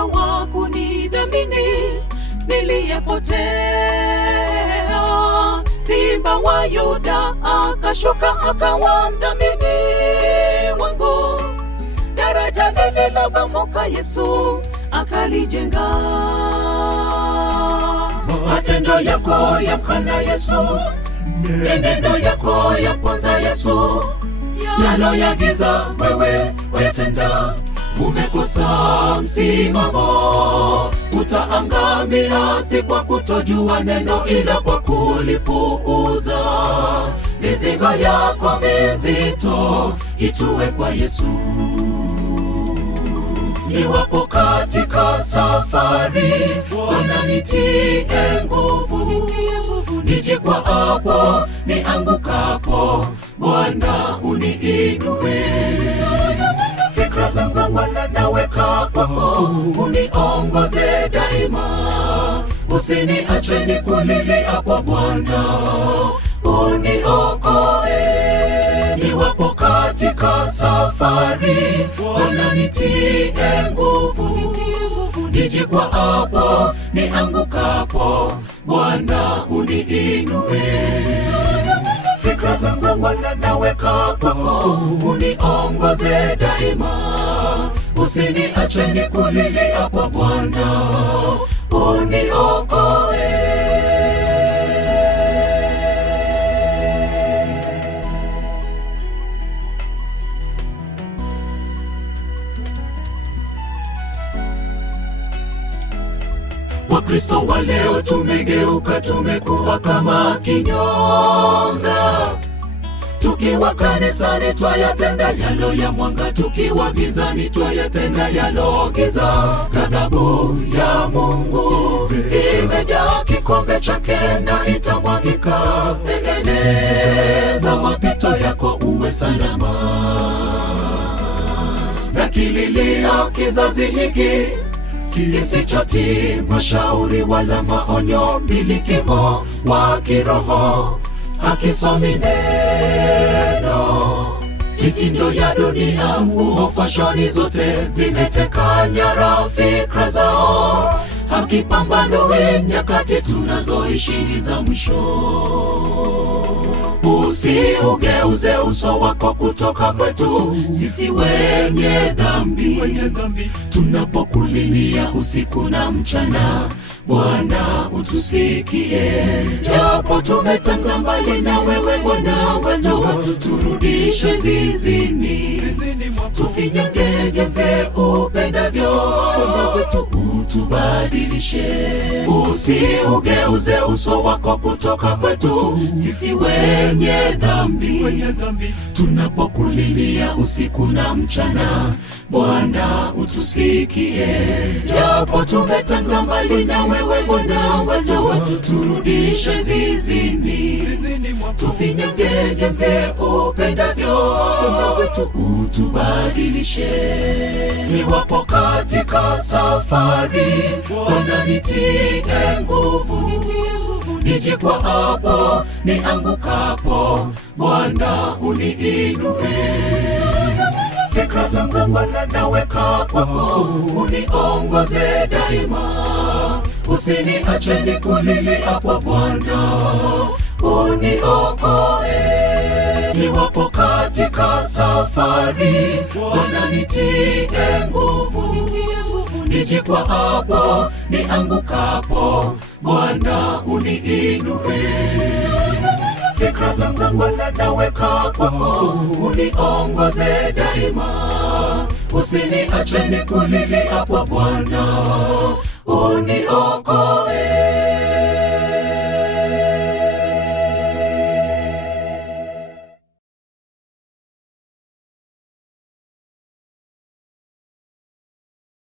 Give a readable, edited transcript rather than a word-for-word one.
malaika wa kunidhamini niliyepotea. Simba wa Yuda akashuka akawa mdhamini wangu. Daraja lililobomoka Yesu akalijenga. Matendo yako yamkana Yesu, mienendo yako yaponza Yesu. Yaloyagiza wewe wetenda, umekosa msimamo. Utaangamia si kwa kutojua neno, ila kwa kulipuuza. Mizigo yako mizito itue kwa Yesu. Niwapo katika safari, Bwana nitie nguvu. Nijikwapo, niangukapo, Bwana uniinue. Fikra zangu Bwana naweka kwako, uniongoze daima. Usiniache nikulilia kwa Bwana, uniokoe. Niwapo katika safari, Bwana nitie nguvu. Nijikwapo, niangukapo, Bwana uniinue. Fikra zangu Bwana naweka kwako, uniongoze daima. Usiniache nikulilia kwa Bwana, uniokoe. Wakristo wa leo tumegeuka, tumekuwa kama kinyonga. Tukiwa kanisani twayatenda yalo ya mwanga, tukiwa gizani twayatenda yalo giza. Ghadhabu ya Mungu imejaa kikombe chake na itamwagika. Tengeneza mapito yako uwe salama. Na kililia kizazi hiki kisichotii mashauri wala maonyo, milikimo wa kiroho hakisomi neno. Mitindo ya dunia, fashoni zote zimeteka nyara fikra zao. Hakipambanui nyakati tunazoishi ni za mwisho. Usiugeuze uso wako kutoka kwetu sisi wenye dhambi. Tunapokulilia usiku na mchana, Bwana utusikie. Japo tumetanga mbali na wewe Bwana wetu, turudishe zizini. Tufinyangejeze upendavyo, utubadilishe. Usiugeuze uso wako kutoka kwetu sisi wenye dhambi. Tunapokulilia usiku na mchana, Bwana utusikie. Japo tumetanga mbali na wewe Bwana wetu, turudishe zizini. Tufinyangejeze upendavyo, utubadilishe. Niwapo katika safari, Bwana nitie nguvu. Nijikwapo, niangukapo, Bwana uniinue. Fikra zangu Bwana naweka kwako, uniongoze daima. Usiniache nikulilia kwa Bwana, uniokoe. Niwapo katika safari, Bwana nitie nguvu. Nijikwapo, niangukapo, Bwana uniinue. Fikra zangu Bwana naweka kwako, uniongoze daima. Usiniache nikulilia kwa Bwana, uniokoe.